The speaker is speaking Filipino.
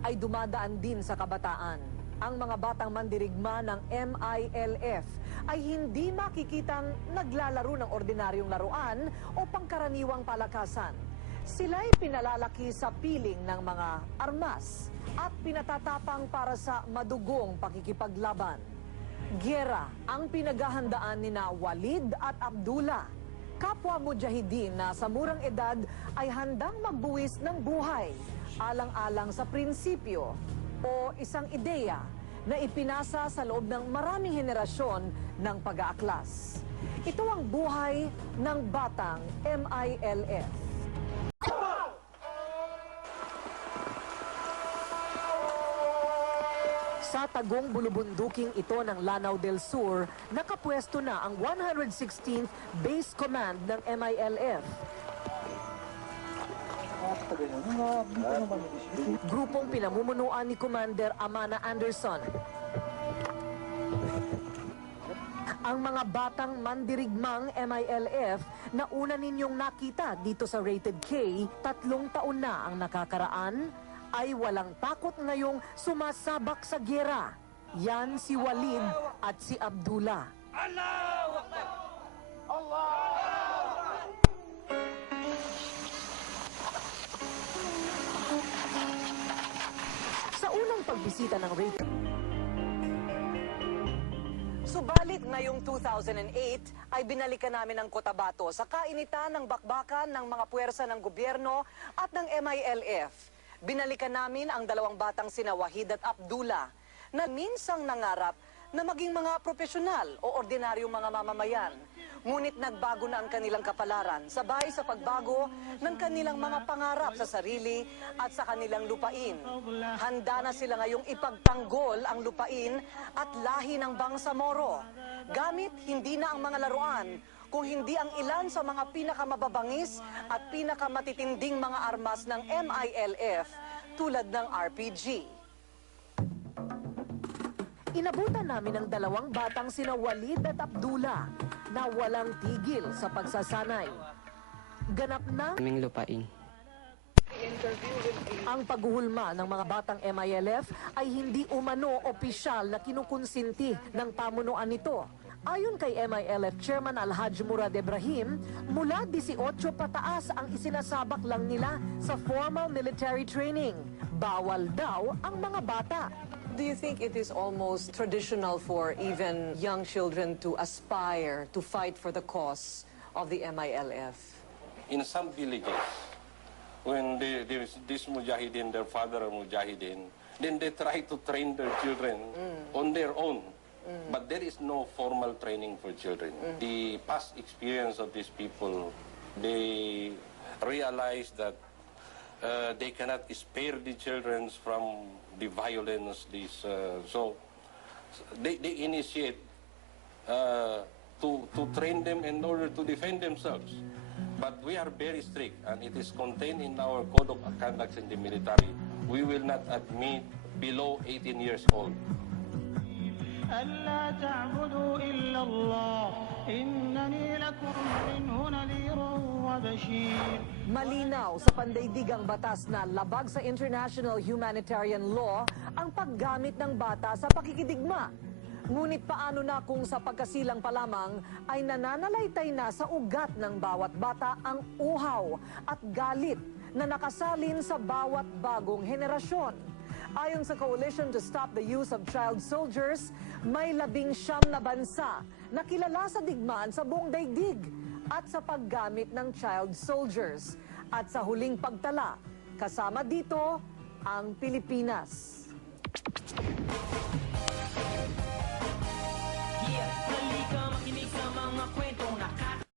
ay dumadaan din sa kabataan. Ang mga batang mandirigma ng MILF ay hindi makikitang naglalaro ng ordinaryong laruan o pangkaraniwang palakasan. Sila'y pinalalaki sa piling ng mga armas at pinatatapang para sa madugong pakikipaglaban. Giyera ang pinaghahandaan nina Walid at Abdullah, kapwa mujahidin na sa murang edad ay handang magbuwis ng buhay, alang-alang sa prinsipyo o isang ideya na ipinasa sa loob ng maraming henerasyon ng pag-aaklas. Ito ang buhay ng batang MILF. Sa tagong bulubunduking ito ng Lanao del Sur, nakapwesto na ang 116th Base Command ng MILF. Grupong pinamumunuan ni Commander Amana Anderson. Ang mga batang mandirigmang MILF na una ninyong nakita dito sa Rated K, 3 taon na ang nakakaraan, ay walang takot ngayong sumasabak sa giyera. Yan si Walid at si Abdullah. Allahu Akbar! Allahu Akbar! Sa unang pagbisita ng Rated, subalit ngayong 2008 ay binalikan namin ang Cotabato sa kainitan ng bakbakan ng mga puwersa ng gobyerno at ng MILF. Binalikan namin ang 2 batang sina Wahid at Abdullah na minsang nangarap na maging mga profesional o ordinaryong mga mamamayan. Ngunit nagbago na ang kanilang kapalaran sabay sa pagbago ng kanilang mga pangarap sa sarili at sa kanilang lupain. Handa na sila ngayong ipagtanggol ang lupain at lahi ng Bangsamoro. Gamit hindi na ang mga laruan, kung hindi ang ilan sa mga pinakamababangis at pinakamatitinding mga armas ng MILF tulad ng RPG. Inabutan namin ang 2 batang sina Walid at Abdullah na walang tigil sa pagsasanay. Ganap na aming lupain. Ang paghuhulma ng mga batang MILF ay hindi umano opisyal na kinukonsinti ng pamunuan nito. Ayon kay MILF Chairman Alhaj Murad Ibrahim, mula 18 pataas ang isinasabak lang nila sa formal military training. Bawal daw ang mga bata. Do you think it is almost traditional for even young children to aspire to fight for the cause of the MILF? In some villages, when there's this mujahideen, their father are mujahideen, then they try to train their children on their own. But there is no formal training for children. The past experience of these people, they realize that they cannot spare the children from the violence. So they initiate to train them in order to defend themselves. But we are very strict, and it is contained in our code of conduct in the military. We will not admit below 18 years old. ألا تعبدوا إلا الله إنني لكم منه نذير وبشير. Malinaw sa pandaigdigang batas na labag sa international humanitarian law ang paggamit ng bata sa pakikidigma. Ngunit paano na kung sa pagkasilang pa lamang ay nananalaytay na sa ugat ng bawat bata ang uhaw at galit na nakasalin sa bawat bagong henerasyon? Ayon sa Coalition to Stop the Use of Child Soldiers, may 19 na bansa na kilala sa digmaan sa buong daigdig at sa paggamit ng child soldiers. At sa huling pagtala, kasama dito ang Pilipinas.